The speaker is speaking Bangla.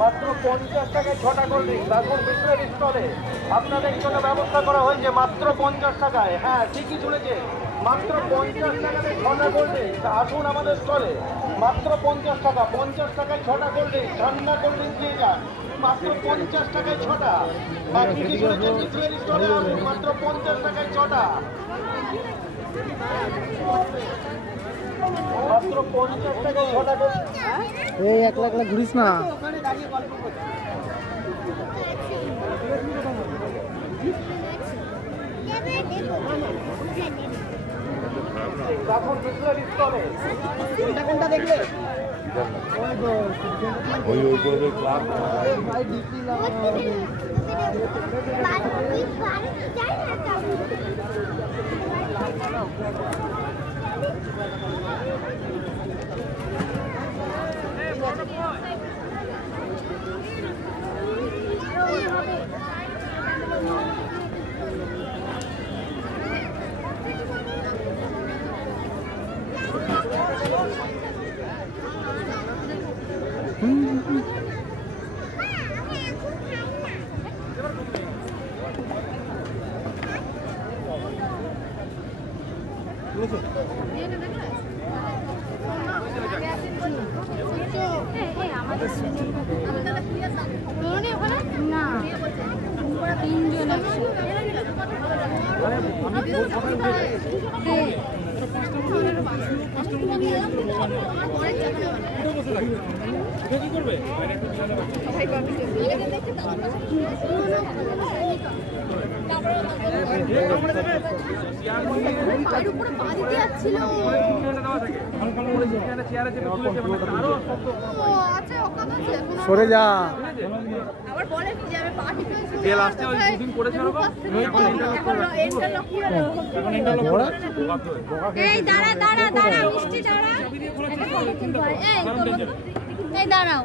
মাত্র 50 টাকায় 6টা কোল্ড ড্রিঙ্কস এখন বিস্কুট স্টলে আপনাদের জন্য ব্যবস্থা করা হয়েছে মাত্র 50 টাকায়। হ্যাঁ ঠিকই শুনেছে, মাত্র 50 টাকাতে 6টা কোল্ড ড্রিঙ্কস। আসুন আমাদের স্টলে, মাত্র 50 টাকা। 50 টাকায় 6টা কোল্ড ড্রিঙ্কস, ঠান্ডা কোল্ড ড্রিঙ্কস দিয়ে যান মাত্র 50 টাকায় 6টা। হ্যাঁ ঠিকই শুনেছেন, বিস্কুট স্টলে আসুন মাত্র 50 টাকায় 6টা, মাত্র 50 টাকায় 6টা কোল্ড ড্রিঙ্কস। এই একলা একলা ঘুরিস না। এখন বিস্কুট স্টলে কোনটা দেখলে ওই করে ক্লাব ভাই ডিপি লাগাও। সরে যা। দাঁড়াও।